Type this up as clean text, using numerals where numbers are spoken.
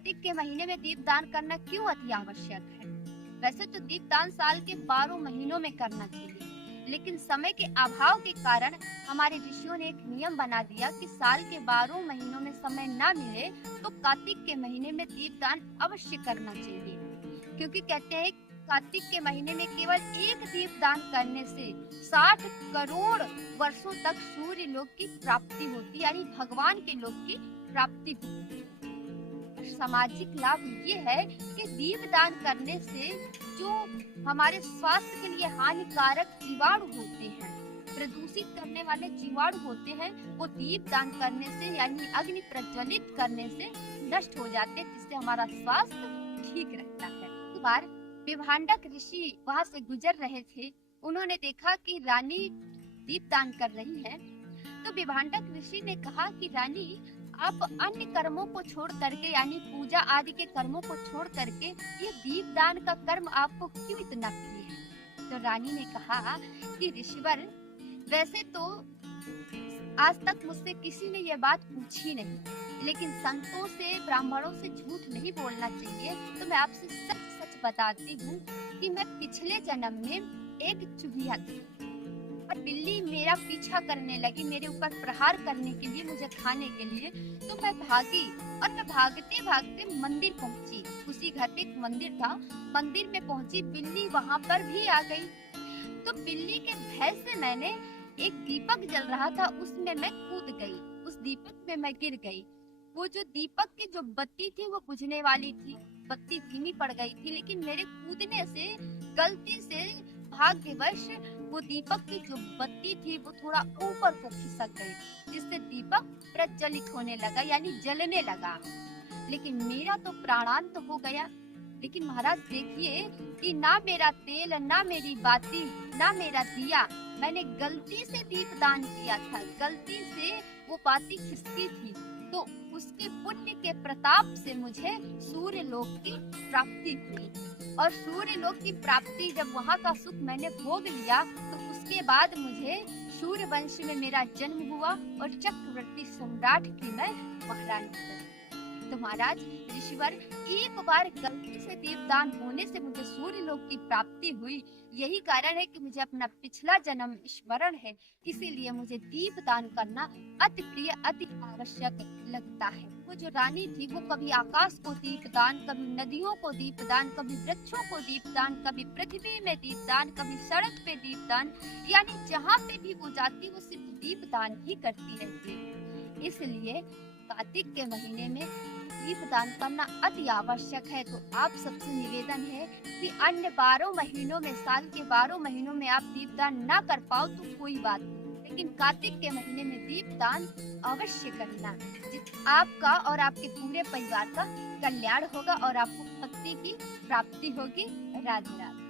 कार्तिक के महीने में दीपदान करना क्यों अति आवश्यक है? वैसे तो दीपदान साल के 12 महीनों में करना चाहिए, लेकिन समय के अभाव के कारण हमारे ऋषियों ने एक नियम बना दिया कि साल के 12 महीनों में समय न मिले तो कार्तिक के महीने में दीपदान अवश्य करना चाहिए। क्योंकि कहते हैं कार्तिक के महीने में केवल एक दीपदान करने से 60 करोड़ वर्षों तक सूर्य लोक की प्राप्ति होती, यानी भगवान के लोक की प्राप्ति होती है। सामाजिक लाभ ये है कि दीपदान करने से जो हमारे स्वास्थ्य के लिए हानिकारक जीवाणु होते हैं, प्रदूषित करने वाले जीवाणु होते हैं, वो दीपदान करने से यानी अग्नि प्रज्वलित करने से नष्ट हो जाते हैं, जिससे हमारा स्वास्थ्य ठीक रहता है। एक बार विभांडक ऋषि वहाँ से गुजर रहे थे। उन्होंने देखा कि रानी दीपदान कर रही है, तो विभांडक ऋषि ने कहा कि रानी, आप अन्य कर्मों को छोड़ करके यानी पूजा आदि के कर्मों को छोड़ करके ये दीपदान का कर्म आपको क्यों इतना प्रिय है? तो रानी ने कहा कि ऋषिवर, वैसे तो आज तक मुझसे किसी ने ये बात पूछी नहीं, लेकिन संतों से ब्राह्मणों से झूठ नहीं बोलना चाहिए, तो मैं आपसे सच सच बताती हूँ कि मैं पिछले जन्म में एक चूहिया थी और बिल्ली मेरा पीछा करने लगी, मेरे ऊपर प्रहार करने के लिए, मुझे खाने के लिए। तो मैं भागी और मैं भागते भागते मंदिर पहुंची। उसी घर पे एक मंदिर था, मंदिर में पहुंची, बिल्ली वहां पर भी आ गई। तो बिल्ली के भय से मैंने एक दीपक जल रहा था, उसमें मैं कूद गई, उस दीपक में मैं गिर गई। वो जो दीपक की जो बत्ती थी वो बुझने वाली थी, बत्ती धीमी पड़ गई थी, लेकिन मेरे कूदने से गलती से भाग्यवश वो दीपक की जो बत्ती थी वो थोड़ा ऊपर को खिसक गई, जिससे दीपक प्रज्वलित होने लगा यानी जलने लगा। लेकिन मेरा तो प्राणांत हो गया। लेकिन महाराज देखिए कि ना मेरा तेल, ना मेरी बाती, ना मेरा दिया, मैंने गलती से दीपदान किया था, गलती से वो बाती खिसकी थी, तो उसके पुण्य के प्रताप से मुझे सूर्य लोक की प्राप्ति हुई। और सूर्य लोक की प्राप्ति जब वहाँ का सुख मैंने भोग लिया, तो उसके बाद मुझे सूर्य वंश में मेरा जन्म हुआ और चक्रवर्ती सम्राट की मैं महारानी बनी। तो महाराज ऋषिवर, एक बार गलती से दीपदान होने से मुझे सूर्य लोक की प्राप्ति हुई, यही कारण है कि मुझे अपना पिछला जन्म स्मरण है, इसीलिए मुझे दीपदान करना अति प्रिय, अति आवश्यक लगता है। वो जो रानी थी वो कभी आकाश को दीपदान, कभी नदियों को दीपदान, कभी वृक्षों को दीपदान, कभी पृथ्वी में दीपदान, कभी सड़क पे दीपदान, यानी जहाँ पे भी वो जाती वो सिर्फ दीपदान ही करती रहती। इसलिए कार्तिक के महीने में दीपदान करना अति आवश्यक है। तो आप सबसे निवेदन है कि अन्य 12 महीनों में, साल के 12 महीनों में आप दीपदान ना कर पाओ तो कोई बात नहीं, लेकिन कार्तिक के महीने में दीपदान अवश्य करना, आपका और आपके पूरे परिवार का कल्याण होगा और आपको भक्ति की प्राप्ति होगी। राधे राधे।